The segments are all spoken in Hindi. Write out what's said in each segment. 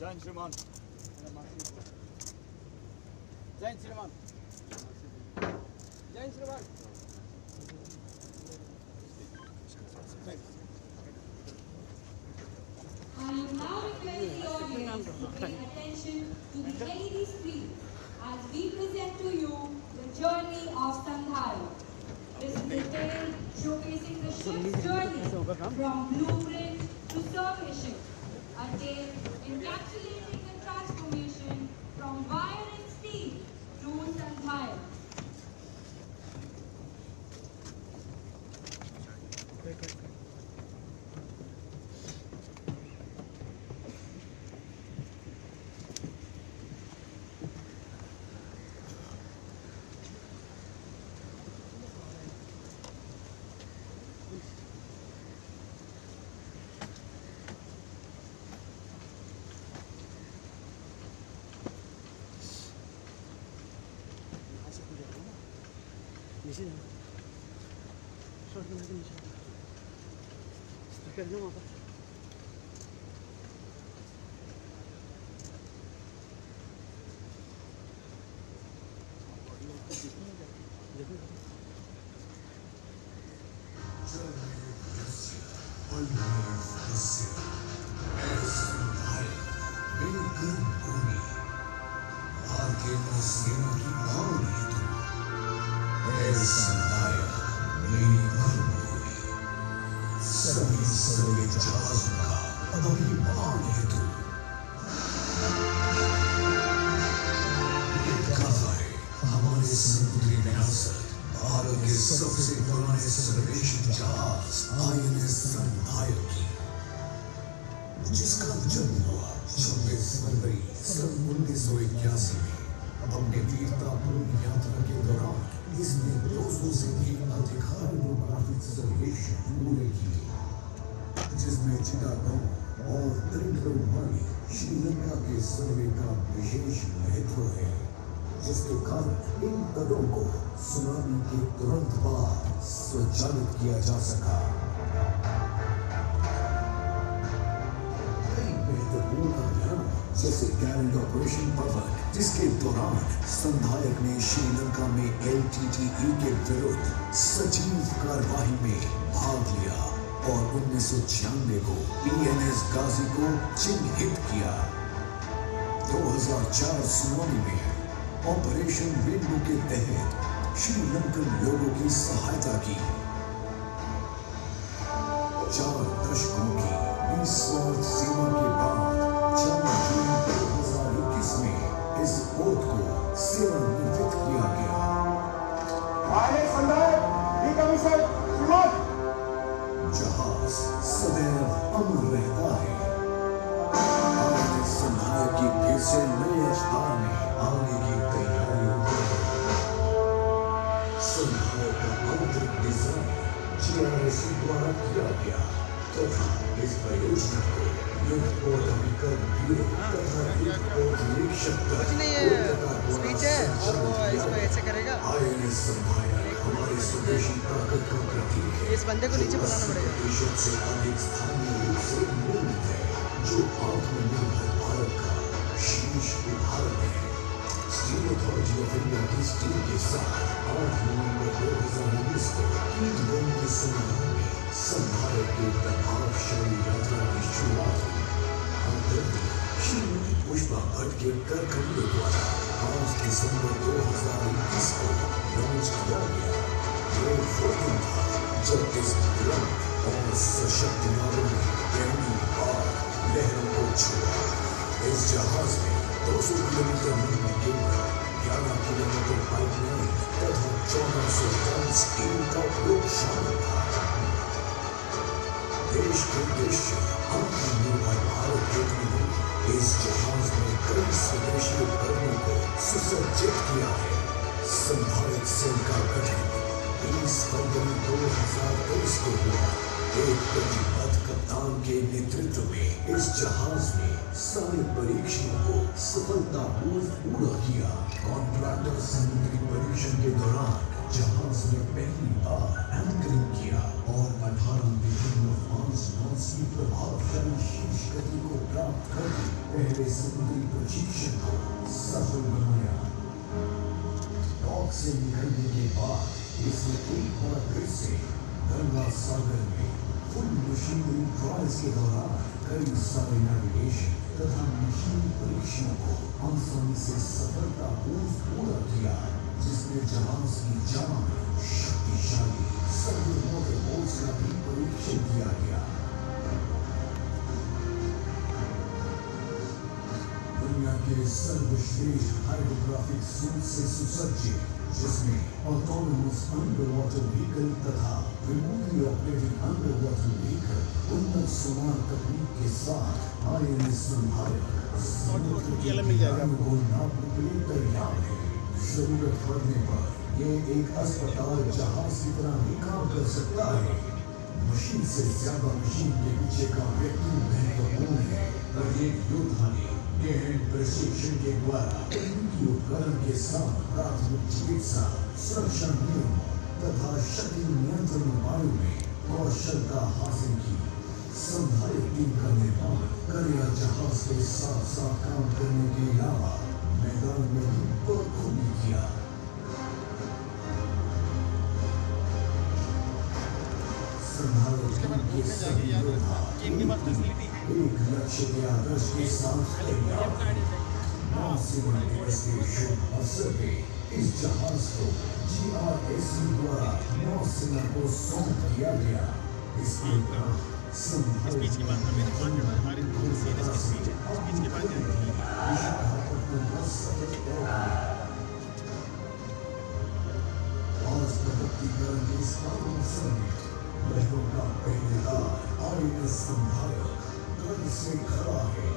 जय श्रीमान। जय श्रीमान। जय श्रीमान। I now request the audience to pay attention to the LED screen as we present to you the journey of Sandhara. This is a tale showcasing the ship's journey from blueprint to survey, a tale encapsulating the transformation from wire and steel to Sandhara. नीचे जाओ, शॉर्ट में नीचे स्पीकर ना वहाँ पर। सबसे पुराने सर्वेक्षण जहाज INS संधायक की, जिसका जन्म हुआ 26 फरवरी सन 1981 में। अपने वीरतापूर्ण यात्रा के दौरान इसने 200 से भी अधिक हाइड्रोग्राफिक सर्वेक्षण पूरे किए, जिसमें चिटागोंग और त्रिकोणामणि श्रीलंका के सर्वे का विशेष महत्व है, जिसके कारण इन तटों को सुनामी के तुरंत बाद स्वचालित किया जा सका। कई महत्वपूर्ण अभियान जैसे गैलेंट ऑपरेशन पवन, जिसके दौरान संधायक ने श्रीलंका में LTTE के विरुद्ध सजीव कार्यवाही में भाग लिया और 1996 को PNS गाजी को चिन्हित किया। 2004 सुनामी में ऑपरेशन रेनबो के तहत श्रीलंकन लोगों की सहायता की। 4 दशकों की निस्वार्थ सेवा के बाद 4 जून 2021 में इस पोत को सेवानिवृत्त किया गया। जहाज सदैव अमर रहता है। संधायक की फिर से नए अवतार में आने की तैयारी हो गई। संधायक का आंतरिक डिजाइन GRC द्वारा किया गया तथा इस परियोजना को युद्ध पोत अभिकरण ब्यूरो तथा युद्ध पोत निरीक्षक INS संधायक हमारे स्वदेशी ताकत का प्रतीक है। इस बंदे को नीचे बुलाना पड़ेगा। से अधिक स्थानीय रूप से निर्मित है, जो आत्मनिर्भर भारत का शीर्ष उदाहरण है। स्टील अथॉरिटी ऑफ इंडिया की स्टील के साथ 8 नवंबर 2019 को ईटगंज के समारोह में संधायक के प्रभावशाली यात्रा की शुरुआत हुई। अंतर्गत श्रीमती पुष्पा भट्ट के कर कमलों द्वारा 5 दिसंबर 2021 को लॉन्च किया गया। ये वो दिन था जब इस बुलंद और सशक्त नारों ने पहली बार लहरों को छुआ। इस जहाज में 200 किलोमीटर लंबी केबल, 11 किलोमीटर पाइपलाइन तथा 1400 टन स्टील का उपयोग शामिल था। देश के उद्देश्य आत्मनिर्भर भारत के लिए इस जहाज में कई स्वदेशी उपकरणों को सुसज्जित किया है। संधायक सेल का गठन 20 फरवरी 2023 को हुआ। एक प्रतिबद्ध कप्तान के नेतृत्व में इस जहाज ने सारे परीक्षणों को सफलतापूर्वक पूरा किया। कॉन्ट्रैक्टर समुद्री परीक्षण के दौरान जहाज ने पहली बार एंकरिंग किया और 18 विभिन्न 5 नौसेना प्रभावशाली शीर्ष गति को प्राप्त कर पहले समुद्री प्रशिक्षण को सफल बनाया। डॉक से निकलने के बाद इसने एक बार फिर से गंगा सागर में फुल मशीनरी ट्रायल्स के दौरान कई सारे नेविगेशन तथा मशीन परीक्षणों को आसानी से सफलतापूर्वक पूरा किया, जिसमें जहाज की जान, शक्तिशाली सर्वो मोटर बोट्स का भी परीक्षण किया गया। दुनिया के सर्वश्रेष्ठ हाइड्रोग्राफिक सूट से सुसज्जित, जिसमें ऑटोनोमस अंडर वाटर व्हीकल तथा remotely operated under water vehicle उन्नत सोनार तकनीक के साथ INS संभावित समुद्र के किनारों को नापने के लिए तैयार है। जरूरत पड़ने पर ये एक अस्पताल जहाज की तरह भी काम कर सकता है। मशीन से ज्यादा मशीन के पीछे का व्यक्ति महत्वपूर्ण है। प्रत्येक योद्धा ने गहन प्रशिक्षण के द्वारा तकनीकी उपकरण के साथ प्राथमिक चिकित्सा, सुरक्षा नियमों तथा शक्ति नियंत्रण उपायों में कौशलता हासिल की। संधारित टीम का निर्माण करिया जहाज के साथ साथ काम करने के अलावा मैदान में भी बखूबी किया। संधारित टीम के सभी योद्धा एक लक्ष्य के आदर्श के साथ तैयार। नौसेना दिवस के शुभ अवसर पे इस जहाज को GRSC द्वारा नौसेना को सौंप दिया गया। इसके बाद विशाखापट्टनम का सफल आज प्रगतिकरण के इस अवसर में लहरों का पहरेदार INS संभावित गर्व से खड़ा है,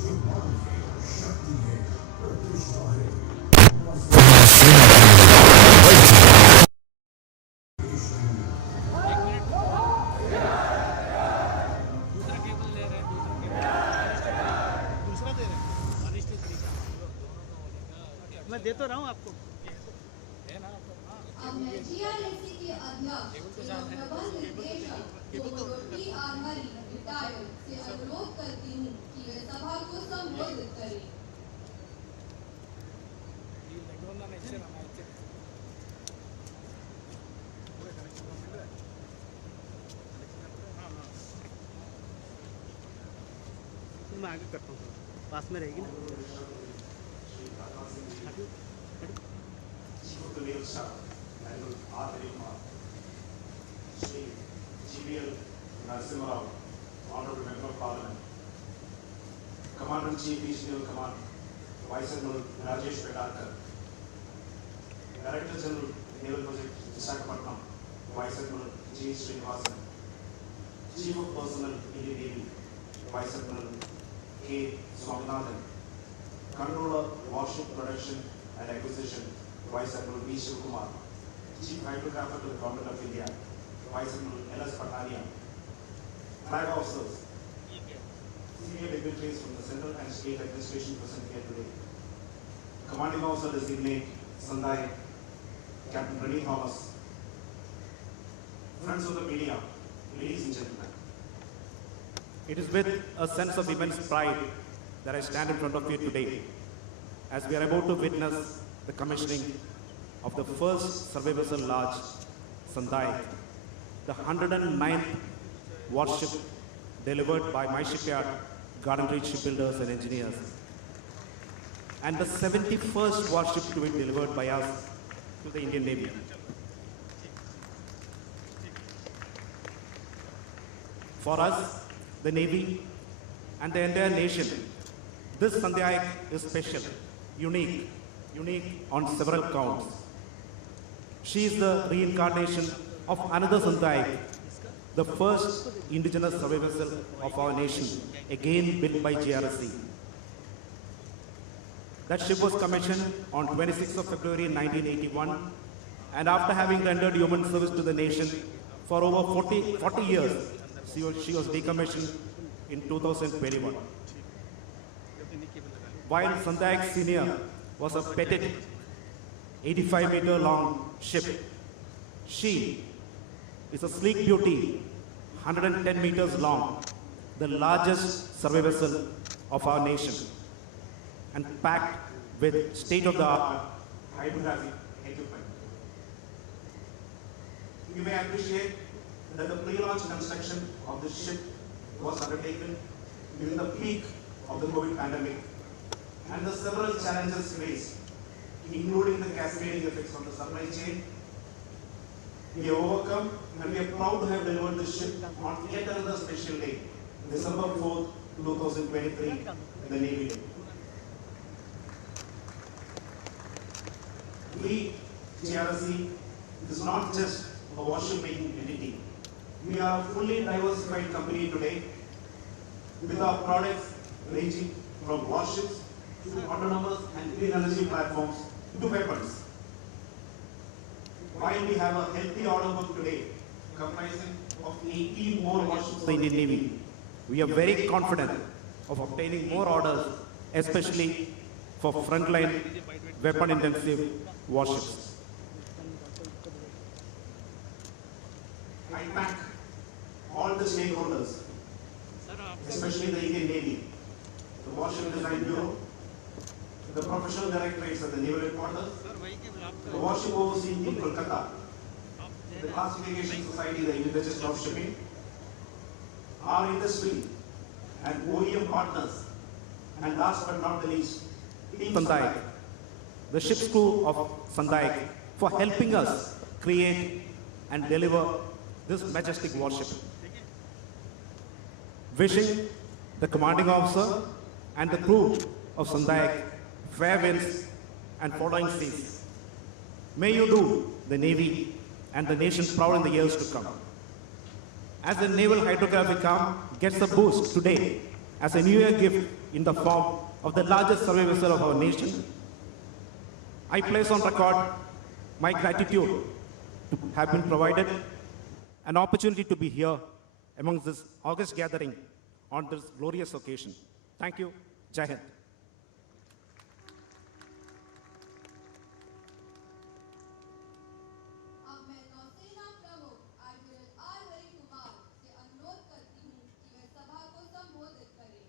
जो मान है, शक्ति है, प्रतिष्ठा है। मैं दे तो रहा हूँ आपको। अब मैं GRSC के अध्यक्ष एवं प्रबंध निर्देशक रिटायर्ड से अनुरोध करती हूँ कि वे सभा को संबोधित करें। मैं आगे करता हूँ, पास में रहेगी ना। Commander-in-Chief, East Naval Command, Vice Admiral Rajesh Petarkar, Director General, Naval Project, Visakhapatnam, Vice Admiral G. Srinivasan, Chief of Personnel, Indian Navy, Vice Admiral K. Swaminathan, Controller, Warship Production and Acquisition, Vice Admiral B. Shivkumar, Chief Hydrographer to the Government of India, Vice Admiral L.S. Patania, Flag Officers, senior dignitaries from the central and state administration present here today. Commanding Officer Designate Sandai, Captain Rennie Thomas, friends of the media, ladies and gentlemen. It is with a sense of immense pride that I stand in front of you today as we are about to witness the commissioning of the first survey vessel large, Sandai, the 109th warship delivered by my shipyard, Garden Reach Shipbuilders and Engineers, and the 71st warship to be delivered by us to the Indian Navy. For us, the Navy, and the entire nation, this Sandai is special, unique on several counts. She is the reincarnation of another Sandai, the first indigenous survey vessel of our nation, again built by GRSC. That ship was commissioned on 26th of February 1981, and after having rendered human service to the nation for over 40 years, she was decommissioned in 2021. While Sandai Senior was a petted 85-meter long ship. She is a sleek beauty, 110 meters long, the largest survey vessel of our nation, and packed with state-of-the-art hydrographic equipment. You may appreciate that the pre-launch construction of the ship was undertaken during the peak of the COVID pandemic, and the several challenges faced, including the cascading effects on the supply chain. We have overcome, and we are proud to have delivered the ship on yet another special day, December 4th, 2023, in the Navy Day. We, GRC, is not just a warship making entity. We are a fully diversified company today, with our products ranging from warships to autonomous and clean energy platforms to weapons. While we have a healthy order book today, comprising of 18 more warships the Indian Navy, we are very confident of obtaining more orders, especially for frontline weapon-intensive warships. I thank all the stakeholders, especially the Indian Navy, the Warship Design Bureau, the professional directorates at the Naval Headquarters, the Warship Overseeing Team Kolkata, the Classification Society, the University of Shipping, our industry and OEM partners, and last but not the least, Team Sandaik, the ship's crew of Sandaik, for helping us create and deliver this majestic warship. Wishing the commanding officer and the crew of Sandaik fair winds and following seas. May you do the Navy and the nation proud in the years to come. As the naval hydrographic arm gets a boost today as a New Year gift in the form of the largest survey vessel of our nation, I place on record my gratitude to have been provided an opportunity to be here amongst this august gathering on this glorious occasion. Thank you. Jai Hind. अब मैं नौसेना प्रमुख एडमिरल आर हरि कुमार से अनुरोध करती हूँ कि वे सभा को संबोधित करें।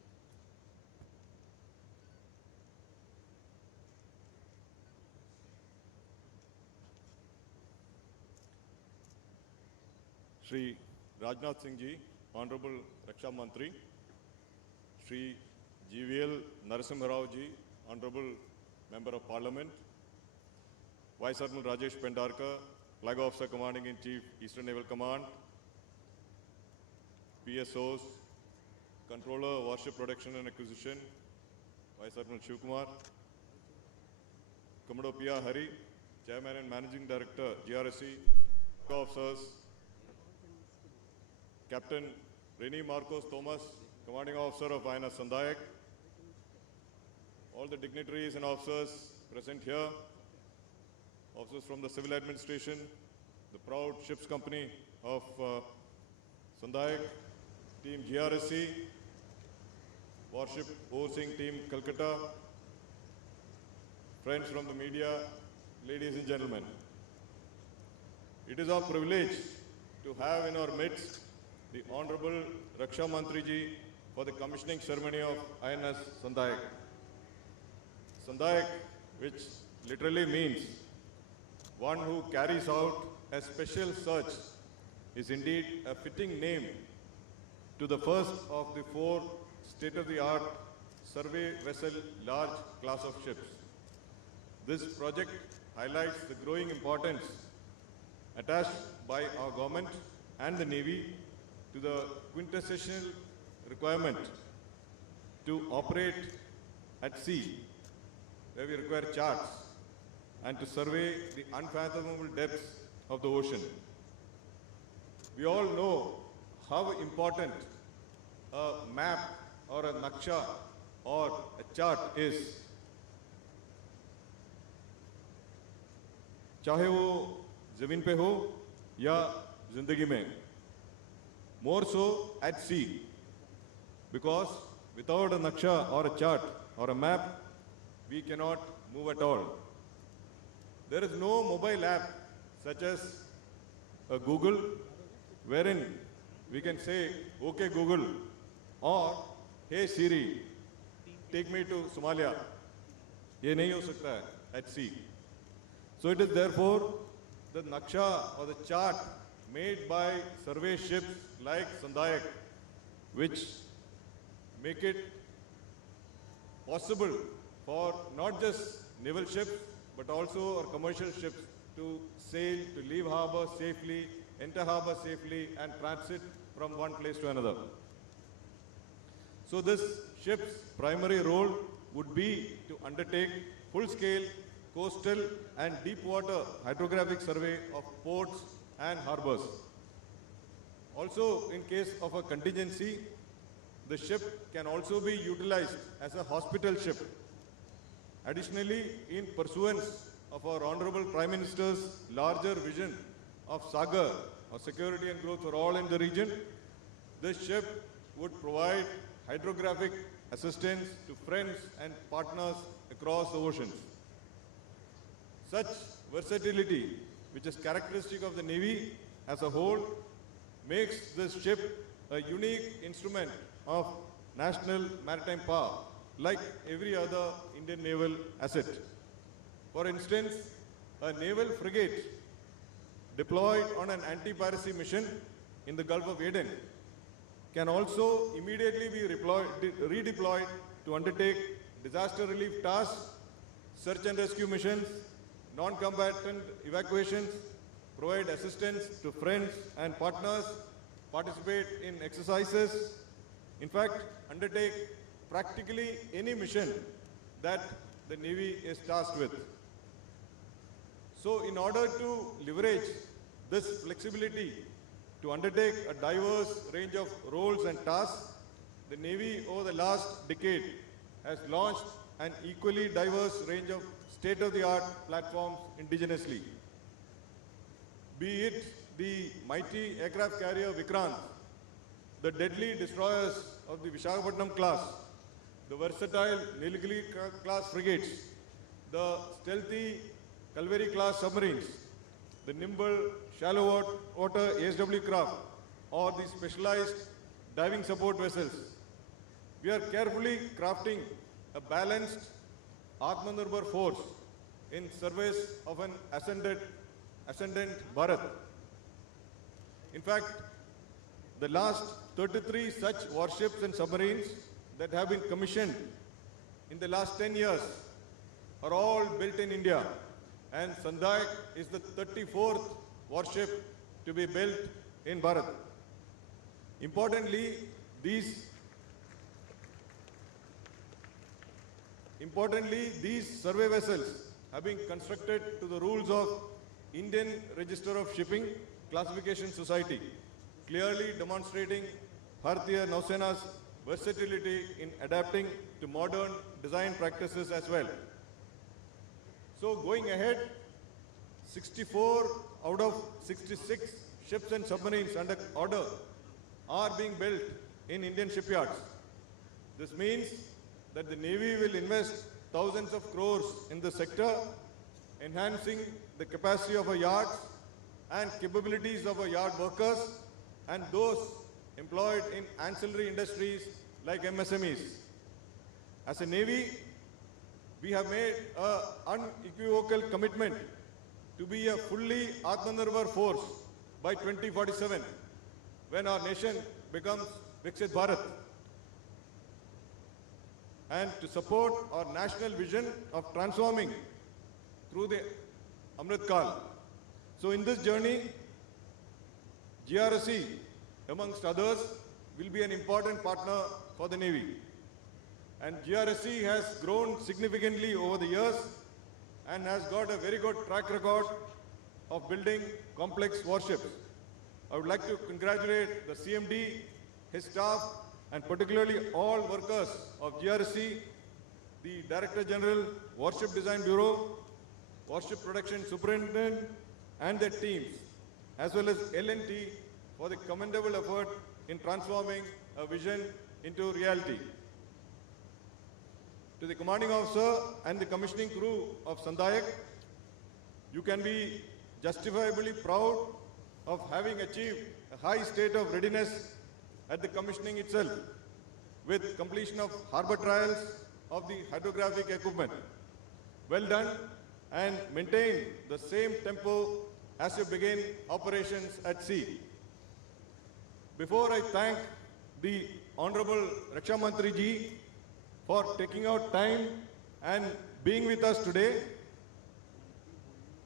Shri Rajnath Singh Ji, Honorable Raksha Mantri, Shri GVL Narasimha Rao Ji, Honorable Member of Parliament, Vice Admiral Rajesh Pendarkar, Flag Officer Commanding in Chief, Eastern Naval Command, PSOs, Controller, Warship Production and Acquisition, Vice Admiral Shiv Kumar, Commodore P.R. Hari, Chairman and Managing Director, GRSC, Officers, Captain Reni Marcos Thomas, Commanding Officer of INS Sandaik, all the dignitaries and officers present here, officers from the civil administration, the proud ships company of Sandaik, team GRSC, warship overseeing team Calcutta, friends from the media, ladies and gentlemen. It is our privilege to have in our midst the Honorable Raksha Mantri Ji for the commissioning ceremony of INS Sandaik. Sandaik, which literally means one who carries out a special search, is indeed a fitting name to the first of the 4 state-of-the-art survey vessel large class of ships. This project highlights the growing importance attached by our government and the Navy to the quintessential requirement to operate at sea, where we require charts, and to survey the unfathomable depths of the ocean. We all know how important a map or a naksha or a chart is. चाहे वो जमीन पे हो या जिंदगी में, more so at sea, because without a naksha or a chart or a map, we cannot move at all. there is no mobile app such as a Google wherein we can say, okay Google, or hey Siri, take me to Somalia. ये नहीं हो सकता है at sea. So it is therefore the naksha or the chart made by survey ships like Sandayak, which make it possible for not just naval ships but also our commercial ships to sail, to leave harbor safely, enter harbor safely and transit from one place to another. So this ship's primary role would be to undertake full-scale coastal and deep water hydrographic survey of ports and harbors. Also, in case of a contingency, the ship can also be utilized as a hospital ship. Additionally, in pursuance of our Honorable Prime Minister's larger vision of Sagar, or security and growth for all in the region, this ship would provide hydrographic assistance to friends and partners across the oceans. Such versatility, which is characteristic of the Navy as a whole, makes this ship a unique instrument of national maritime power, like every other Indian naval asset. For instance, a naval frigate deployed on an anti-piracy mission in the Gulf of Aden can also immediately be redeployed to undertake disaster relief tasks, search and rescue missions, non-combatant evacuations, provide assistance to friends and partners, participate in exercises, in fact, undertake practically any mission that the Navy is tasked with. So, in order to leverage this flexibility to undertake a diverse range of roles and tasks, the Navy over the last decade has launched an equally diverse range of state-of-the-art platforms indigenously. Be it the mighty aircraft carrier Vikrant, the deadly destroyers of the Visakhapatnam class, the versatile Nilgiri class frigates, the stealthy Kalveri class submarines, the nimble shallow water ASW craft, or the specialized diving support vessels. We are carefully crafting a balanced Atmanirbhar force in service of an ascendant Bharat. In fact, the last 33 such warships and submarines that have been commissioned in the last 10 years are all built in India, and Sandayak is the 34th warship to be built in Bharat. Importantly, these survey vessels have been constructed to the rules of Indian Register of Shipping Classification Society, clearly demonstrating Bharatiya Nausena's versatility in adapting to modern design practices as well. So going ahead, 64 out of 66 ships and submarines under order are being built in Indian shipyards. This means that the Navy will invest thousands of crores in the sector, enhancing the capacity of our yards and capabilities of our yard workers and those employed in ancillary industries like MSMEs. As a Navy, we have made an unequivocal commitment to be a fully Atmanirbhar force by 2047, when our nation becomes Viksit Bharat, and to support our national vision of transforming through the Amrit Kal. So in this journey, GRSE, amongst others, will be an important partner for the Navy. And GRSE has grown significantly over the years and has got a very good track record of building complex warships. I would like to congratulate the CMD, his staff, and particularly all workers of GRSE, the Director General, Warship Design Bureau, Warship Production Superintendent, and their teams, as well as L&T for the commendable effort in transforming a vision into reality. To the commanding officer and the commissioning crew of Sandayak, you can be justifiably proud of having achieved a high state of readiness at the commissioning itself, with completion of harbor trials of the hydrographic equipment. Well done, and maintain the same tempo as you begin operations at sea. Before I thank the Honorable Raksha Mantri ji for taking out time and being with us today,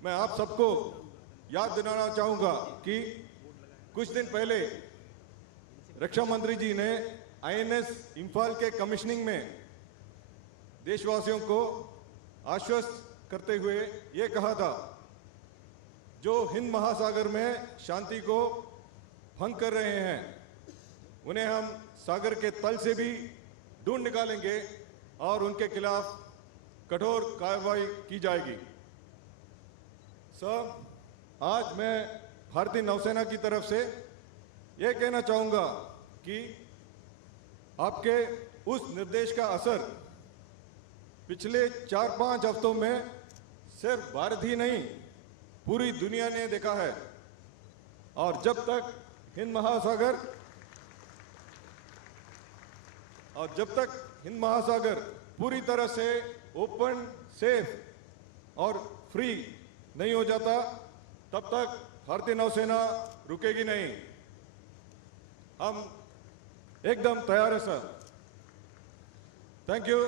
मैं आप सबको याद दिलाना चाहूँगा कि कुछ दिन पहले रक्षा मंत्री जी ने आईएनएस इंफाल के कमिश्निंग में देशवासियों को आश्वस्त करते हुए ये कहा था, जो हिंद महासागर में शांति को भंग कर रहे हैं उन्हें हम सागर के तल से भी ढूंढ निकालेंगे और उनके खिलाफ कठोर कार्रवाई की जाएगी। सर, आज मैं भारतीय नौसेना की तरफ से ये कहना चाहूँगा कि आपके उस निर्देश का असर पिछले 4-5 हफ्तों में सिर्फ भारत ही नहीं पूरी दुनिया ने देखा है। और जब तक हिंद महासागर पूरी तरह से ओपन, सेफ और फ्री नहीं हो जाता, तब तक भारतीय नौसेना रुकेगी नहीं। हम एकदम तैयार है सर। Thank you.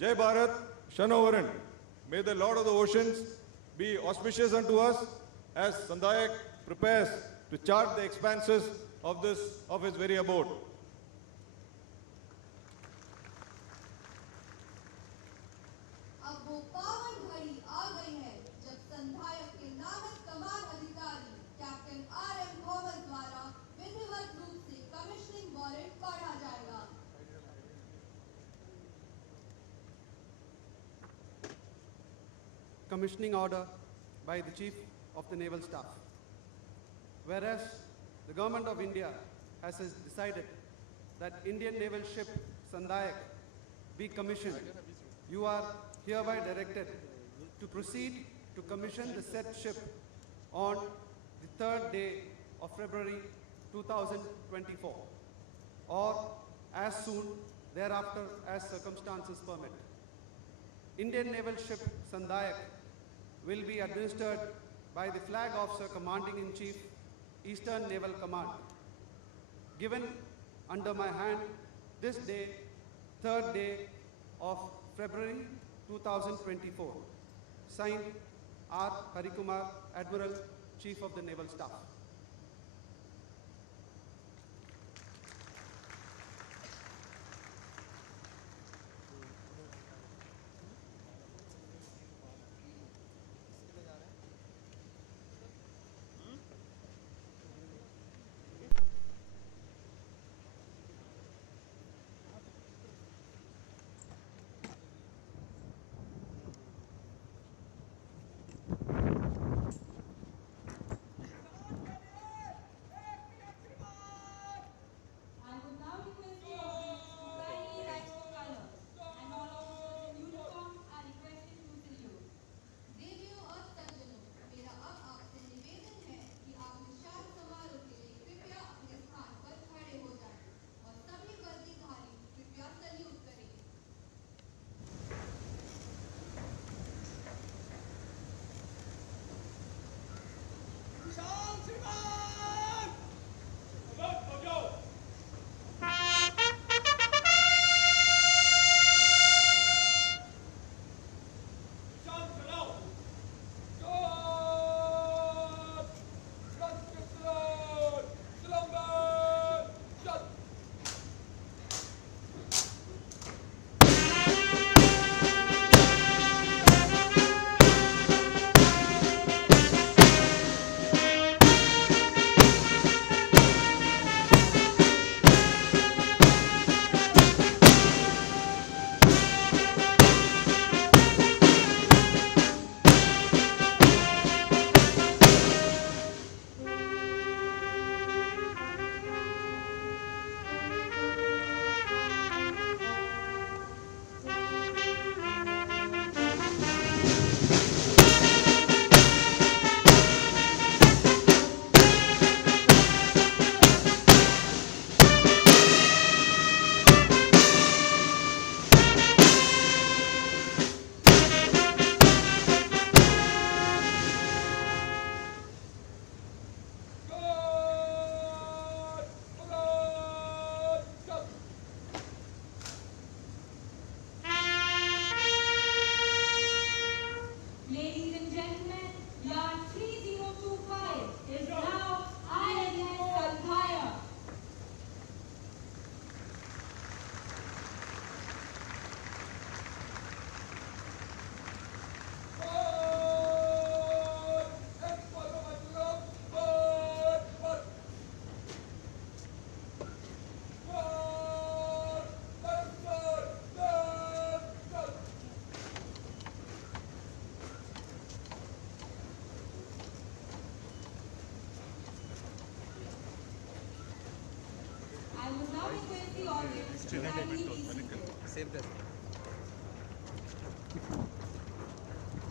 जय भारत, शनो वरण। May the Lord of the Oceans be auspicious unto us as Sandayak prepares to chart the expanses of his very abode. अब वो पावन घड़ी आ गई है जब संधायक के नामित कमान अधिकारी कैप्टन आर.एम. थॉमस द्वारा विधिवत रूप से कमिश्निंग वारंट पढ़ा जाएगा। Commissioning order by the Chief of the Naval Staff. Whereas the Government of India has decided that Indian naval ship Sandayak be commissioned, you are hereby directed to proceed to commission the said ship on the 3rd day of February 2024 or as soon thereafter as circumstances permit. Indian naval ship Sandayak will be administered by the Flag Officer Commanding-in-Chief, Eastern Naval Command. Given under my hand this day, 3rd day of February 2024. Signed, R. Harikumar, Admiral, Chief of the Naval Staff.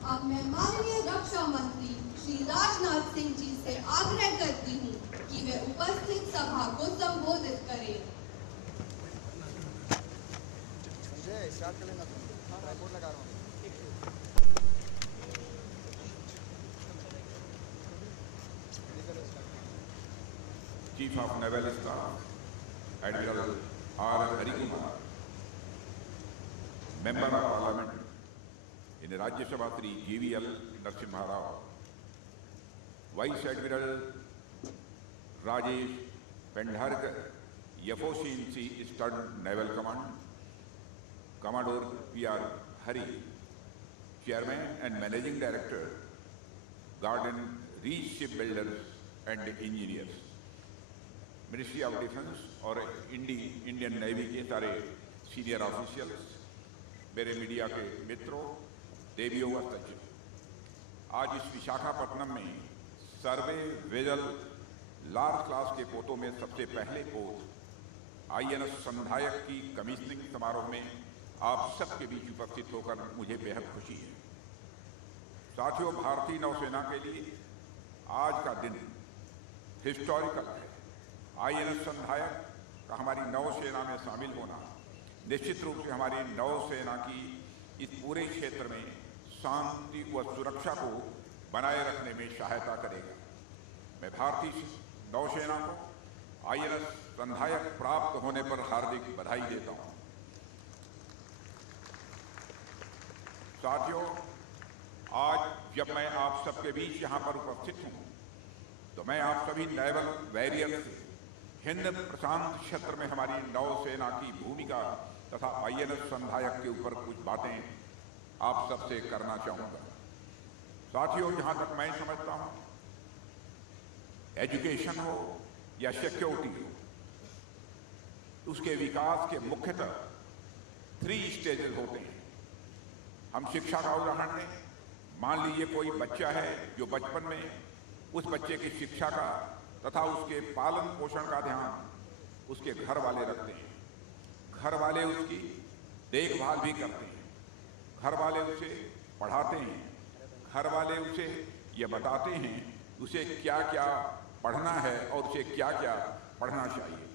अब मैं माननीय रक्षा मंत्री श्री राजनाथ सिंह जी से आग्रह करती हूँ कि वे उपस्थित सभा को संबोधित करें। Chief of Naval Staff, Admiral R. Harikumar, Member of Parliament in Rajya Sabha Sri GVL Narasimha Rao, Vice Admiral Rajesh Pendharkar, FOC Stud Naval Command, Commodore P.R. Hari, Chairman and Managing Director, Garden Reach Shipbuilders and Engineers, ministry of defence और इंडियन नेवी के सारे सीनियर ऑफिशियल्स, मेरे मीडिया के मित्रों, देवियों व सज्जनों, आज इस विशाखापट्टनम में सर्वे वेजल लार्ज क्लास के पोतों में सबसे पहले पोत INS संधायक की कमीशनिंग समारोह में आप सबके बीच उपस्थित होकर मुझे बेहद खुशी है। साथियों, भारतीय नौसेना के लिए आज का दिन हिस्टोरिकल है। INS संधायक का हमारी नौसेना में शामिल होना निश्चित रूप से हमारी नौसेना की इस पूरे क्षेत्र में शांति व सुरक्षा को बनाए रखने में सहायता करेगा। मैं भारतीय नौसेना को INS संधायक प्राप्त होने पर हार्दिक बधाई देता हूं। साथियों, आज जब मैं आप सबके बीच यहां पर उपस्थित हूं तो मैं आप सभी नेवल वॉरियर से हिंद प्रशांत क्षेत्र में हमारी नौसेना की भूमिका तथा INS संधायक के ऊपर कुछ बातें आप सबसे करना चाहूंगा। साथियों, जहां तक मैं समझता हूं, एजुकेशन हो या सिक्योरिटी हो, उसके विकास के मुख्यतः 3 स्टेजेस होते हैं। हम शिक्षा का उदाहरण लें। मान लीजिए कोई बच्चा है जो बचपन में उस बच्चे की शिक्षा का तथा उसके पालन पोषण का ध्यान उसके घर वाले रखते हैं। घर वाले उसकी देखभाल भी करते हैं, घर वाले उसे पढ़ाते हैं, घर वाले उसे ये बताते हैं उसे क्या क्या पढ़ना है और उसे क्या क्या पढ़ना चाहिए।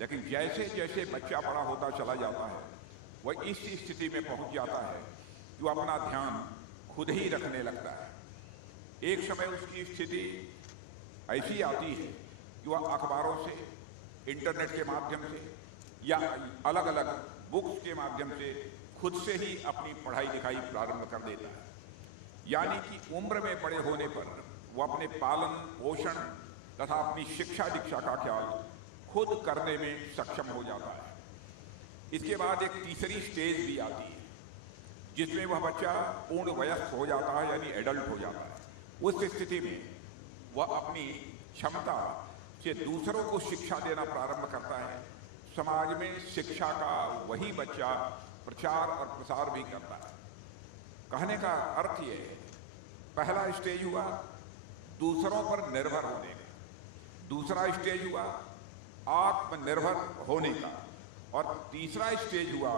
लेकिन जैसे जैसे बच्चा बड़ा होता चला जाता है, वह इस स्थिति में पहुंच जाता है कि वह अपना ध्यान खुद ही रखने लगता है। एक समय उसकी स्थिति ऐसी आती है कि वह अखबारों से, इंटरनेट के माध्यम से या अलग अलग बुक्स के माध्यम से खुद से ही अपनी पढ़ाई लिखाई प्रारंभ कर देता है। यानी कि उम्र में बड़े होने पर वह अपने पालन पोषण तथा अपनी शिक्षा दीक्षा का ख्याल खुद करने में सक्षम हो जाता है। इसके बाद एक तीसरी स्टेज भी आती है जिसमें वह बच्चा पूर्ण वयस्क हो जाता है, यानी एडल्ट हो जाता है। उस स्थिति में वह अपनी क्षमता से दूसरों को शिक्षा देना प्रारंभ करता है। समाज में शिक्षा का वही बच्चा प्रचार और प्रसार भी करता है। कहने का अर्थ ये है, पहला स्टेज हुआ दूसरों पर निर्भर होने का, दूसरा स्टेज हुआ आत्मनिर्भर होने का, और तीसरा स्टेज हुआ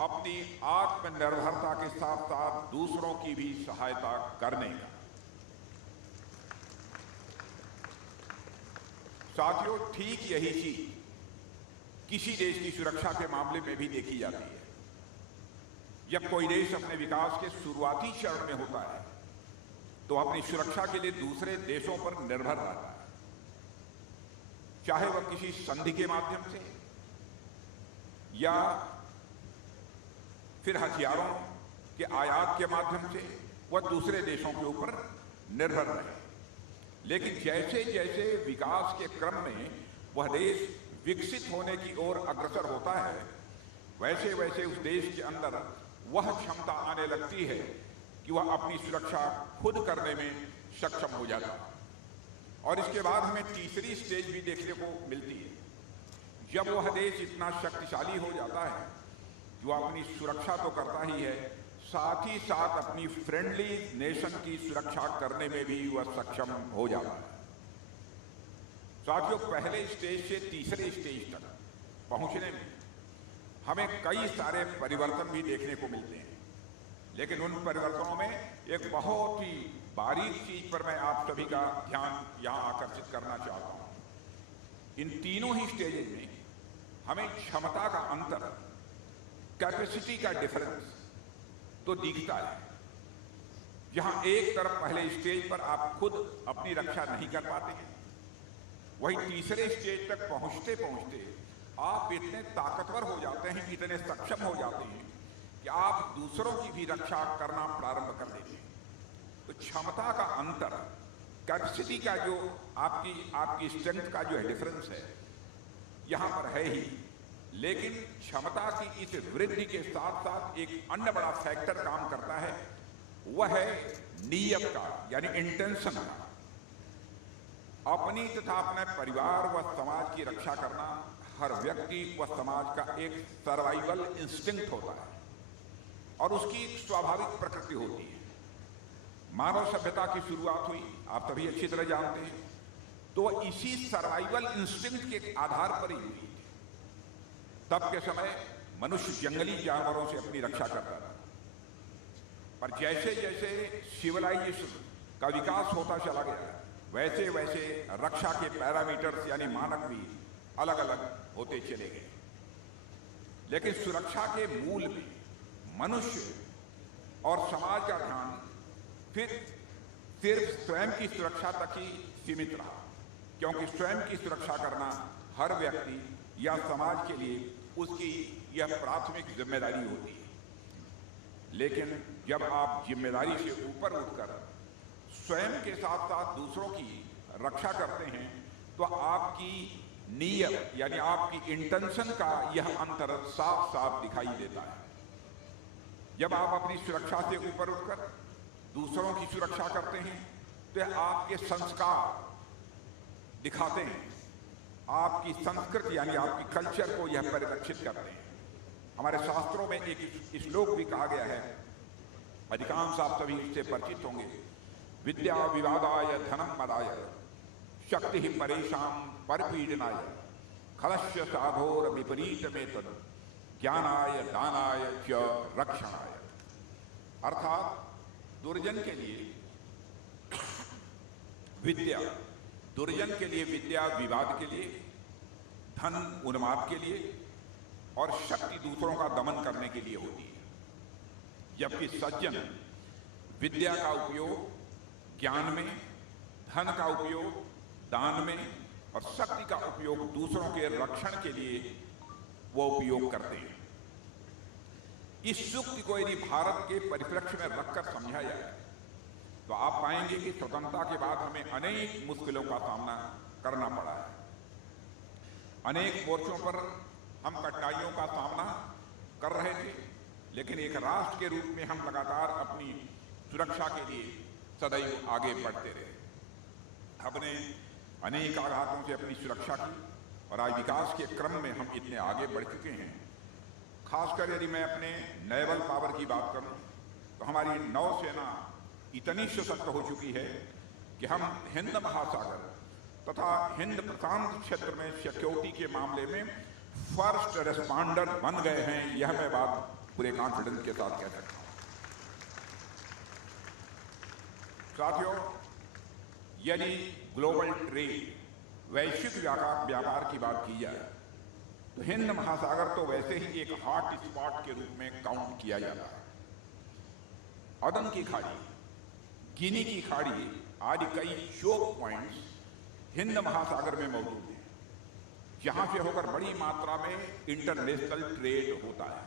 अपनी आत्मनिर्भरता के साथ साथ दूसरों की भी सहायता करने का। साथियों, ठीक यही चीज किसी देश की सुरक्षा के मामले में भी देखी जाती है। जब कोई देश अपने विकास के शुरुआती चरण में होता है तो अपनी सुरक्षा के लिए दूसरे देशों पर निर्भर रहता है, चाहे वह किसी संधि के माध्यम से या फिर हथियारों के आयात के माध्यम से वह दूसरे देशों के ऊपर निर्भर रहे। लेकिन जैसे जैसे विकास के क्रम में वह देश विकसित होने की ओर अग्रसर होता है, वैसे वैसे उस देश के अंदर वह क्षमता आने लगती है कि वह अपनी सुरक्षा खुद करने में सक्षम हो जाता है। और इसके बाद हमें तीसरी स्टेज भी देखने को मिलती है, जब वह देश इतना शक्तिशाली हो जाता है कि वह अपनी सुरक्षा तो करता ही है, साथ ही साथ अपनी फ्रेंडली नेशन की सुरक्षा करने में भी वह सक्षम हो जाता है। साथियों, पहले स्टेज से तीसरे स्टेज तक पहुंचने में हमें कई सारे परिवर्तन भी देखने को मिलते हैं, लेकिन उन परिवर्तनों में एक बहुत ही बारीक चीज पर मैं आप सभी का ध्यान यहां आकर्षित करना चाहता हूं। इन तीनों ही स्टेजेस में हमें क्षमता का अंतर, कैपेसिटी का डिफरेंस तो दिखता है। जहां एक तरफ पहले स्टेज पर आप खुद अपनी रक्षा नहीं कर पाते हैं, वही तीसरे स्टेज तक पहुंचते पहुंचते आप इतने ताकतवर हो जाते हैं, इतने सक्षम हो जाते हैं कि आप दूसरों की भी रक्षा करना प्रारंभ कर देते हैं। तो क्षमता का अंतर, कैपेसिटी का जो आपकी स्ट्रेंथ का जो डिफरेंस है यहां पर है ही, लेकिन क्षमता की इस वृद्धि के साथ साथ एक अन्य बड़ा फैक्टर काम करता है, वह है नीयत का, यानी इंटेंशन का। अपनी तथा अपने परिवार व समाज की रक्षा करना हर व्यक्ति व समाज का एक सर्वाइवल इंस्टिंक्ट होता है और उसकी एक स्वाभाविक प्रकृति होती है। मानव सभ्यता की शुरुआत हुई, आप सभी अच्छी तरह जानते हैं, तो इसी सर्वाइवल इंस्टिंक्ट के आधार पर ही हुई। तब के समय मनुष्य जंगली जानवरों से अपनी रक्षा करता था, पर जैसे जैसे सिविलाइजेशन का विकास होता चला गया, वैसे वैसे रक्षा के पैरामीटर्स यानी मानक भी अलग अलग होते चले गए। लेकिन सुरक्षा के मूल में मनुष्य और समाज का ध्यान फिर सिर्फ स्वयं की सुरक्षा तक ही सीमित रहा, क्योंकि स्वयं की सुरक्षा करना हर व्यक्ति या समाज के लिए उसकी यह प्राथमिक जिम्मेदारी होती है। लेकिन जब आप जिम्मेदारी से ऊपर उठकर स्वयं के साथ साथ दूसरों की रक्षा करते हैं, तो आपकी नीयत यानी आपकी इंटेंशन का यह अंतर साफ साफ दिखाई देता है। जब आप अपनी सुरक्षा से ऊपर उठकर दूसरों की सुरक्षा करते हैं, तो आपके संस्कार दिखाते हैं, आपकी संस्कृति यानी आपकी कल्चर को यह परिलक्षित करते हैं। हमारे शास्त्रों में एक श्लोक भी कहा गया है, अधिकांश आप सभी इससे परिचित होंगे, विद्या विवादाय धनम मदाय शक्ति ही परेशान परपीडनाय खलस्य साधोर विपरीत में तद ज्ञानाय दानाय च रक्षणाय। अर्थात दुर्जन के लिए विद्या, दुर्जन के लिए विद्या विवाद के लिए, धन उन्माद के लिए और शक्ति दूसरों का दमन करने के लिए होती है। जबकि सज्जन विद्या का उपयोग ज्ञान में, धन का उपयोग दान में और शक्ति का उपयोग दूसरों के रक्षण के लिए वो उपयोग करते हैं। इस सूक्ति को यदि भारत के परिप्रेक्ष्य में रखकर समझा जाए, तो आप पाएंगे कि स्वतंत्रता के बाद हमें अनेक मुश्किलों का सामना करना पड़ा है। अनेक मोर्चों पर हम कठिनाइयों का सामना कर रहे थे, लेकिन एक राष्ट्र के रूप में हम लगातार अपनी सुरक्षा के लिए सदैव आगे बढ़ते रहे। हमने अनेक आघातों से अपनी सुरक्षा की और आज विकास के क्रम में हम इतने आगे बढ़ चुके हैं। खासकर यदि मैं अपने नेवल पावर की बात करूं, तो हमारी नौसेना इतनी सशक्त हो चुकी है कि हम हिंद महासागर तथा हिंद प्रशांत क्षेत्र में सिक्योरिटी के मामले में फर्स्ट रेस्पॉन्डर बन गए हैं। यह मैं बात पूरे कॉन्फिडेंस के साथ कह सकता हूं। साथियों, यदि ग्लोबल ट्रेड, वैश्विक व्यापार की बात की जाए, तो हिंद महासागर तो वैसे ही एक हॉट स्पॉट के रूप में काउंट किया जाता है। अदन की खाड़ी, गिनी की खाड़ी आदि कई चोक पॉइंट्स हिंद महासागर में मौजूद हैं, जहां से होकर बड़ी मात्रा में इंटरनेशनल ट्रेड होता है।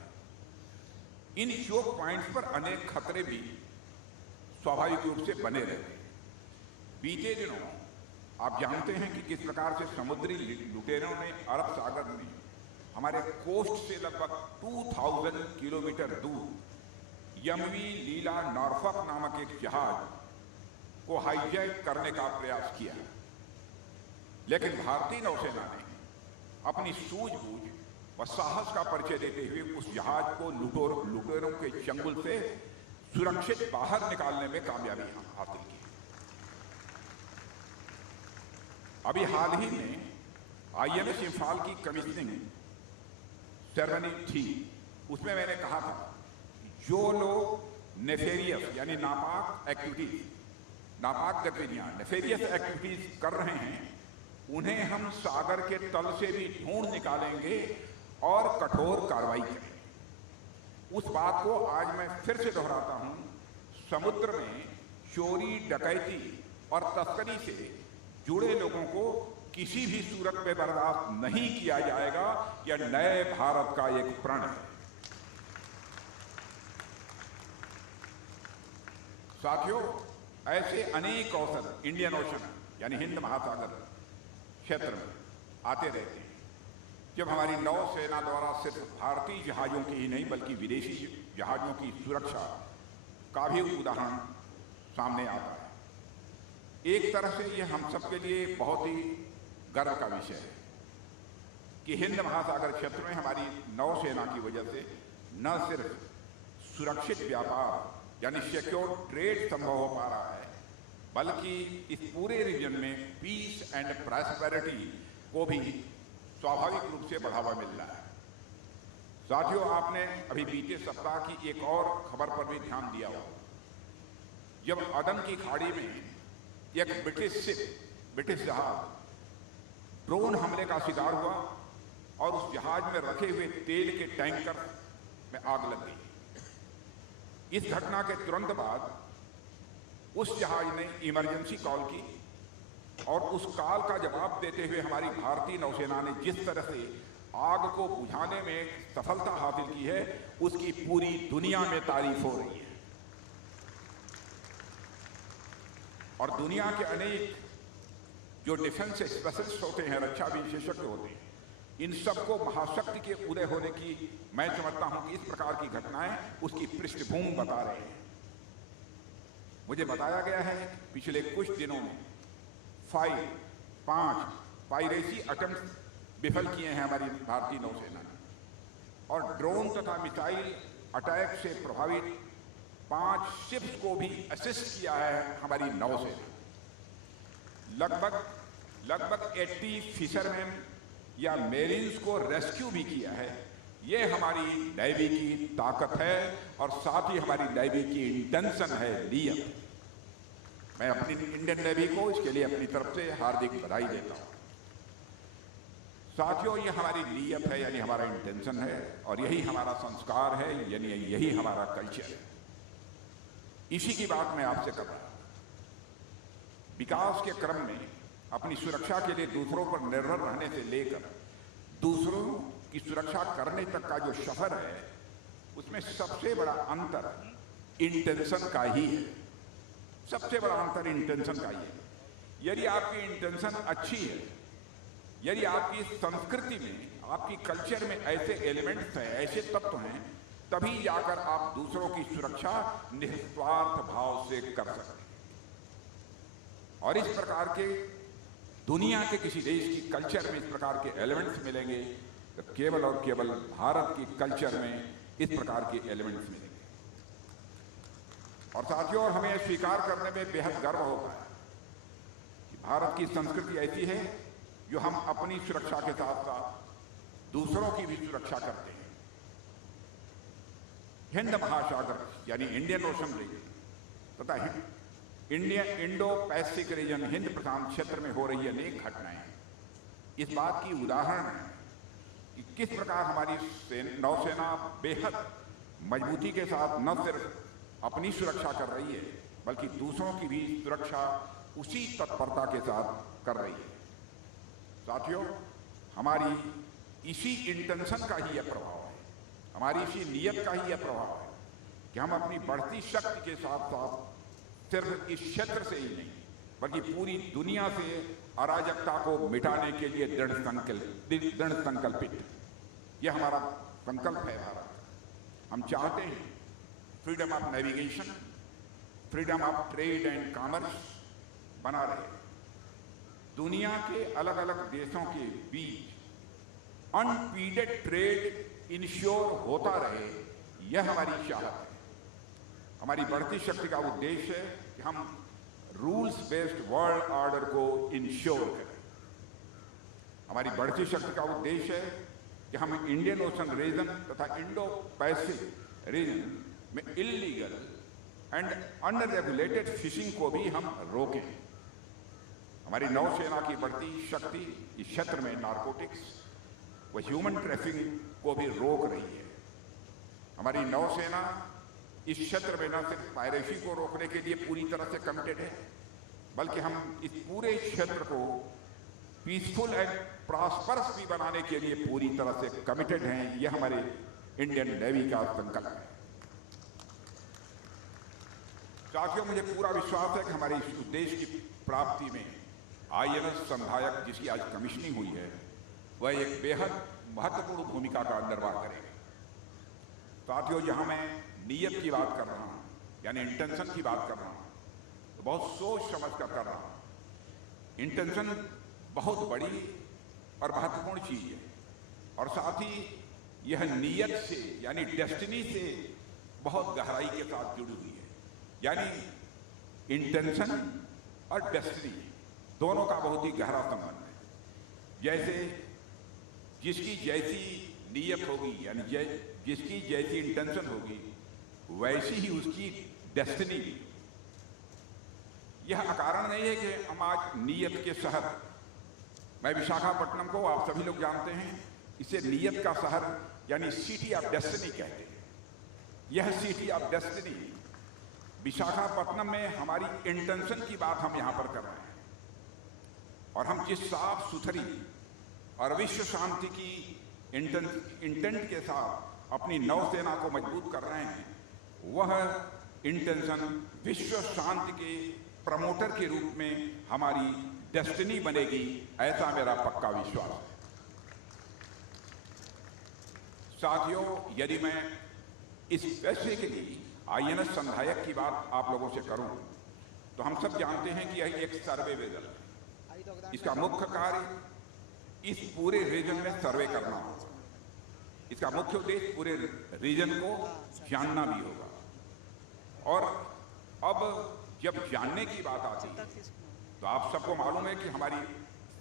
इन चोक पॉइंट्स पर अनेक खतरे भी स्वाभाविक रूप से बने रहते हैं। बीते दिनों आप जानते हैं कि किस प्रकार से समुद्री लुटेरों ने अरब सागर में हमारे कोस्ट से लगभग 2000 किलोमीटर दूर यमवी लीला नॉर्फॉक नामक एक जहाज को हाईजैक करने का प्रयास किया, लेकिन भारतीय नौसेना ने अपनी सूझबूझ व साहस का परिचय देते हुए उस जहाज को लुटेरों के चंगुल से सुरक्षित बाहर निकालने में कामयाबी हासिल की। अभी हाल ही में INS इंफाल की कमीशनिंग सेरेमनी थी, उसमें मैंने कहा था जो लोग नेफेरियस यानी नापाक एक्टिविटीज, नापाक गतिविधियां, नेफेरियस एक्टिविटीज कर रहे हैं, उन्हें हम सागर के तल से भी ढूंढ निकालेंगे और कठोर कार्रवाई करेंगे। उस बात को आज मैं फिर से दोहराता हूं, समुद्र में चोरी, डकैती और तस्करी से जुड़े लोगों को किसी भी सूरत में बर्दाश्त नहीं किया जाएगा। यह नए भारत का एक प्रण है। साथियों, ऐसे अनेक अवसर इंडियन ओशन यानी हिंद महासागर क्षेत्र में आते रहते हैं जब हमारी नौसेना द्वारा सिर्फ भारतीय जहाजों की ही नहीं बल्कि विदेशी जहाजों की सुरक्षा का भी उदाहरण सामने आता है। एक तरह से यह हम सबके लिए बहुत ही गर्व का विषय है कि हिंद महासागर क्षेत्र में हमारी नौसेना की वजह से न सिर्फ सुरक्षित व्यापार यानी सिक्योर ट्रेड संभव हो पा रहा है, बल्कि इस पूरे रीजन में पीस एंड प्रॉस्पेरिटी को भी स्वाभाविक रूप से बढ़ावा मिल रहा है। साथियों, आपने अभी बीते सप्ताह की एक और खबर पर भी ध्यान दिया हो, जब अदन की खाड़ी में एक ब्रिटिश जहाज ड्रोन हमले का शिकार हुआ और उस जहाज में रखे हुए तेल के टैंकर में आग लग गई। इस घटना के तुरंत बाद उस जहाज ने इमरजेंसी कॉल की और उस कॉल का जवाब देते हुए हमारी भारतीय नौसेना ने जिस तरह से आग को बुझाने में सफलता हासिल की है, उसकी पूरी दुनिया में तारीफ हो रही है। और दुनिया के अनेक जो डिफेंस स्पेशलिस्ट होते हैं, रक्षा विशेषज्ञ होते हैं, इन सबको महाशक्ति के उदय होने की मैं समझता हूं कि इस प्रकार की घटनाएं उसकी पृष्ठभूमि बता रहे हैं। मुझे बताया गया है कि पिछले कुछ दिनों में 5 पायरेसी अटेम्प्ट विफल किए हैं हमारी भारतीय नौसेना ने, और ड्रोन तथा मिसाइल अटैक से प्रभावित 5 शिप्स को भी असिस्ट किया है हमारी नौसेना। लगभग 80 फिशरमैन या मेरीन्स को रेस्क्यू भी किया है। यह हमारी नेवी की ताकत है और साथ ही हमारी नेवी की इंटेंशन है, नियत। मैं अपनी इंडियन नेवी को इसके लिए अपनी तरफ से हार्दिक बधाई देता हूं। साथियों, ये हमारी नियत है यानी हमारा इंटेंशन है, और यही हमारा संस्कार है यानी यही हमारा कल्चर है। इसी की बात मैं आपसे कर रहा हूं। विकास के क्रम में अपनी सुरक्षा के लिए दूसरों पर निर्भर रहने से लेकर दूसरों की सुरक्षा करने तक का जो सफर है, उसमें सबसे बड़ा अंतर इंटेंशन का ही है। सबसे बड़ा अंतर इंटेंशन का ही है। यदि आपकी इंटेंशन अच्छी है, यदि आपकी संस्कृति में, आपकी कल्चर में ऐसे एलिमेंट्स हैं, ऐसे तत्व हैं, तभी जाकर आप दूसरों की सुरक्षा निस्वार्थ भाव से कर सकते हैं। और इस प्रकार के दुनिया के किसी देश की कल्चर में इस प्रकार के एलिमेंट्स मिलेंगे तो केवल और केवल भारत की कल्चर में इस प्रकार के एलिमेंट्स मिलेंगे। और साथियों, और हमें स्वीकार करने में बेहद गर्व होता है कि भारत की संस्कृति ऐसी है जो हम अपनी सुरक्षा के साथ साथ दूसरों की भी सुरक्षा करते हैं। हिंद महासागर यानी इंडियन ओशन रीजन तथा इंडो पैसिफिक रीजन, हिंद प्रशांत क्षेत्र में हो रही अनेक घटनाएं इस बात की उदाहरण है कि किस प्रकार हमारी नौसेना बेहद मजबूती के साथ न सिर्फ अपनी सुरक्षा कर रही है, बल्कि दूसरों की भी सुरक्षा उसी तत्परता के साथ कर रही है। साथियों, हमारी इसी इंटेंशन का ही यह प्रभाव है, हमारी इसी नियत का ही यह प्रभाव है कि हम अपनी बढ़ती शक्ति के साथ साथ सिर्फ इस क्षेत्र से ही नहीं बल्कि पूरी दुनिया से अराजकता को मिटाने के लिए दृढ़ संकल्पित। यह हमारा संकल्प है भारत। हम चाहते हैं freedom of navigation, freedom of trade and commerce बना रहे, दुनिया के अलग अलग देशों के बीच अनपीडेड ट्रेड इंश्योर होता रहे, यह हमारी चाहत है। हमारी बढ़ती शक्ति का उद्देश्य है कि हम रूल्स बेस्ड वर्ल्ड ऑर्डर को इंश्योर करें। हमारी बढ़ती शक्ति का उद्देश्य है कि हम इंडियन ओशन रीजन तथा इंडो पैसिफिक रीजन में इलीगल एंड अनरेगुलेटेड फिशिंग को भी हम रोकें। हमारी नौसेना की बढ़ती शक्ति इस क्षेत्र में नारकोटिक्स व ह्यूमन ट्रैफिकिंग को भी रोक रही है। हमारी नौसेना इस क्षेत्र में न सिर्फ पायरेसी को रोकने के लिए पूरी तरह से कमिटेड है, बल्कि हम इस पूरे क्षेत्र को पीसफुल एंड प्रॉस्परस भी बनाने के लिए पूरी तरह से कमिटेड हैं। यह हमारे इंडियन नेवी का संकल्प है। साथियों, मुझे पूरा विश्वास है कि हमारे इस उद्देश्य की प्राप्ति में INS संधायक, जिसकी आज कमीशनिंग हुई है, वह एक बेहद महत्वपूर्ण भूमिका का निर्वाह करेगा। साथियों, जहां मैं नीयत की बात कर रहा हूं, यानी इंटेंशन की बात कर रहा हूं, तो बहुत सोच समझ कर रहा हूं। इंटेंशन बहुत बड़ी और महत्वपूर्ण चीज है, और साथ ही यह नीयत से यानी डेस्टिनी से बहुत गहराई के साथ जुड़ी हुई है। यानी इंटेंशन और डेस्टिनी दोनों का बहुत ही गहरा संबंध है। जैसे जिसकी जैसी नीयत होगी, यानी जिसकी जैसी इंटेंशन होगी, वैसी ही उसकी डेस्टिनी भी। यह अकारण नहीं है कि हम आज नीयत के शहर, मैं विशाखापट्टनम को आप सभी लोग जानते हैं, इसे नीयत का शहर यानी सिटी ऑफ डेस्टिनी कहते हैं। यह सिटी ऑफ डेस्टिनी विशाखापट्टनम में हमारी इंटेंशन की बात हम यहां पर कर रहे हैं, और हम जिस साफ सुथरी और विश्व शांति की इंटेंट के साथ अपनी नौसेना को मजबूत कर रहे हैं, वह इंटेंशन विश्व शांति के प्रमोटर के रूप में हमारी डेस्टिनी बनेगी, ऐसा मेरा पक्का विश्वास है। साथियों, यदि मैं इस स्पेसिफिकली INS संधायक की बात आप लोगों से करूं, तो हम सब जानते हैं कि यह एक सर्वे वेसल है। इसका मुख्य कार्य इस पूरे रीजन में सर्वे करना होगा। इसका मुख्य उद्देश्य पूरे रीजन को जानना भी होगा। और अब जब जानने की बात आती है, तो आप सबको मालूम है कि हमारी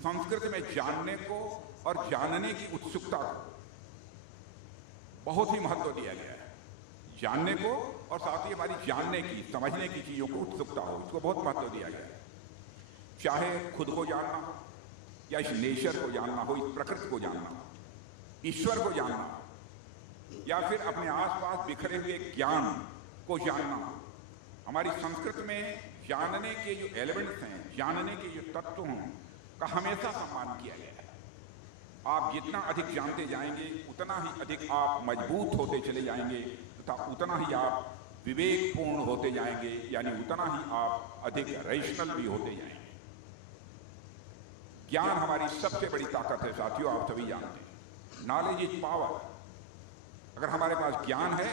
संस्कृति में जानने को और जानने की उत्सुकता को बहुत ही महत्व दिया गया है। जानने को और साथ ही हमारी जानने की, समझने की चीजों को उत्सुकता हो, इसको बहुत महत्व दिया गया है। चाहे खुद को जानना हो, या इस नेचर को जानना हो, इस प्रकृति को जानना हो, ईश्वर को जानना हो, या फिर अपने आसपास बिखरे हुए ज्ञान को जानना हो। हमारी संस्कृति में जानने के जो एलिमेंट्स हैं, जानने के जो तत्व हैं, का हमेशा सम्मान किया गया है। आप जितना अधिक जानते जाएंगे, उतना ही अधिक आप मजबूत होते चले जाएंगे, तथा उतना ही आप विवेकपूर्ण होते जाएंगे, यानी उतना ही आप अधिक रैशनल भी होते जाएंगे। ज्ञान हमारी सबसे बड़ी ताकत है साथियों, आप सभी जानते हैं। Knowledge is power. अगर हमारे पास ज्ञान है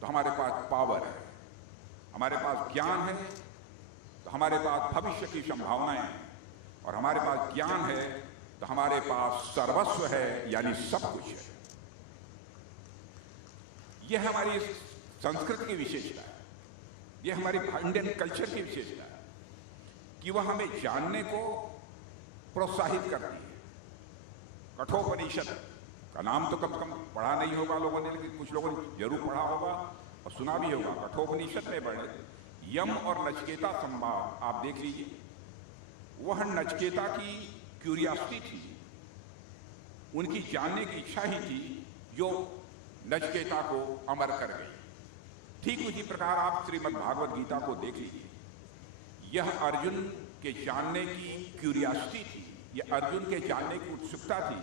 तो हमारे पास पावर है। हमारे पास ज्ञान है तो हमारे पास भविष्य की संभावनाएं हैं, और हमारे पास ज्ञान है तो हमारे पास सर्वस्व है, यानी सब कुछ है। यह हमारी संस्कृति की विशेषता है, यह हमारी इंडियन कल्चर की विशेषता है कि वह हमें जानने को प्रोत्साहित करती है। कठोपनिषद का नाम तो कम से कम पढ़ा नहीं होगा लोगों ने, लेकिन कुछ लोगों ने जरूर पढ़ा होगा और सुना भी होगा। कठोपनिषद में पढ़े यम और नचिकेता संवाद आप देख लीजिए। वह नचिकेता की क्यूरियोसिटी थी, उनकी जानने की इच्छा ही थी जो नचिकेता को अमर कर गई। ठीक उसी प्रकार आप श्रीमद् भागवत गीता को देख लीजिए। यह अर्जुन के जानने की क्यूरियोसिटी थी, यह अर्जुन के जानने की उत्सुकता थी,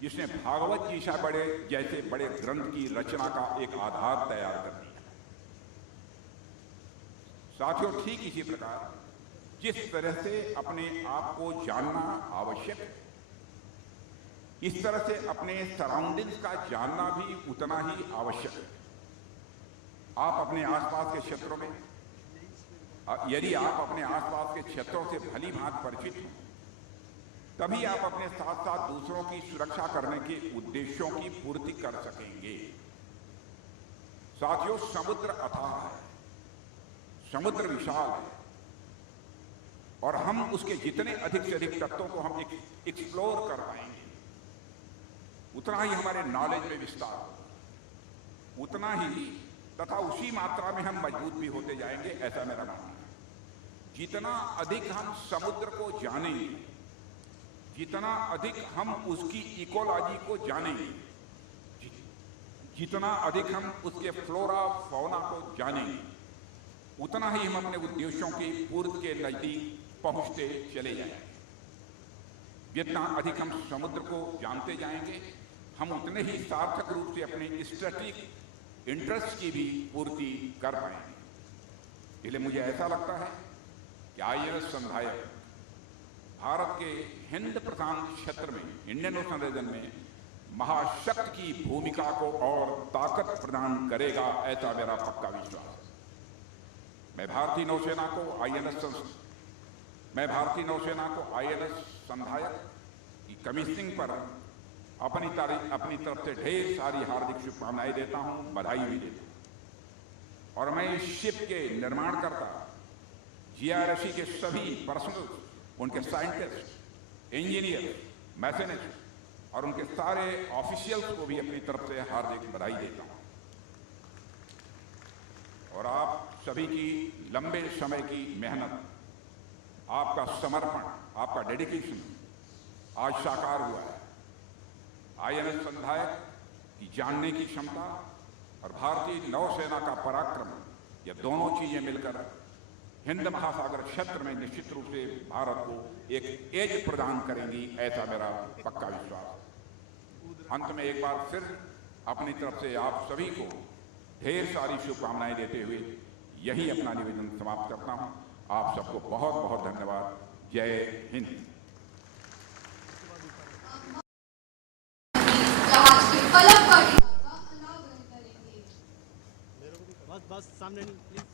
जिसने भागवत जैसे बड़े ग्रंथ की रचना का एक आधार तैयार कर दिया। साथियों, ठीक इसी प्रकार जिस तरह से अपने आप को जानना आवश्यक है, इस तरह से अपने सराउंडिंग्स का जानना भी उतना ही आवश्यक है। आप अपने आसपास के क्षेत्रों में, यदि आप अपने आसपास के क्षेत्रों से भली भांति परिचित हैं, तभी आप अपने साथ साथ दूसरों की सुरक्षा करने के उद्देश्यों की पूर्ति कर सकेंगे। साथियों, समुद्र अथाह है, समुद्र विशाल है, और हम उसके जितने अधिक से अधिक तत्वों को हम एक्सप्लोर कर पाएंगे, उतना ही हमारे नॉलेज में विस्तार होगा, उतना ही तथा उसी मात्रा में हम मजबूत भी होते जाएंगे, ऐसा मेरा मानना है। जितना अधिक हम समुद्र को जानेंगे, जितना अधिक हम उसकी इकोलॉजी को जानेंगे, जितना अधिक हम उसके फ्लोरा फौना को जानेंगे, उतना ही हम अपने उद्देश्यों की पूर्ति के नजदीक पहुंचते चले जाएंगे। जितना अधिक हम समुद्र को जानते जाएंगे, हम उतने ही सार्थक रूप से अपने स्ट्रेटेजिक इंटरेस्ट की भी पूर्ति कर पाएंगे। इसलिए मुझे ऐसा लगता है कि INS संधायक भारत के हिंद प्रशांत क्षेत्र में, इंडियन ओशन रीजन में महाशक्ति की भूमिका को और ताकत प्रदान करेगा, ऐसा मेरा पक्का विश्वास है। मैं भारतीय नौसेना को INS संधायक की कमीशनिंग पर अपनी तरफ से ढेर सारी हार्दिक शुभकामनाएं देता हूं, बधाई भी देता हूं। और मैं इस शिप के निर्माणकर्ता GRSC के सभी पर्सनल, उनके साइंटिस्ट, इंजीनियर, मैकेनिस्ट और उनके सारे ऑफिशियल्स को भी अपनी तरफ से हार्दिक बधाई देता हूं। और आप सभी की लंबे समय की मेहनत, आपका समर्पण, आपका डेडिकेशन आज साकार हुआ है। INS संधायक की जानने की क्षमता और भारतीय नौसेना का पराक्रम, ये दोनों चीजें मिलकर हिंद महासागर क्षेत्र में निश्चित रूप से भारत को एक एज प्रदान करेंगी, ऐसा मेरा पक्का विश्वास है। अंत में एक बार फिर अपनी तरफ से आप सभी को ढेर सारी शुभकामनाएं देते हुए यही अपना निवेदन समाप्त करता हूं। आप सबको बहुत बहुत धन्यवाद। जय हिंद। जहाज के पलक पर का अनावरण करेंगे। बस सामने प्लीज।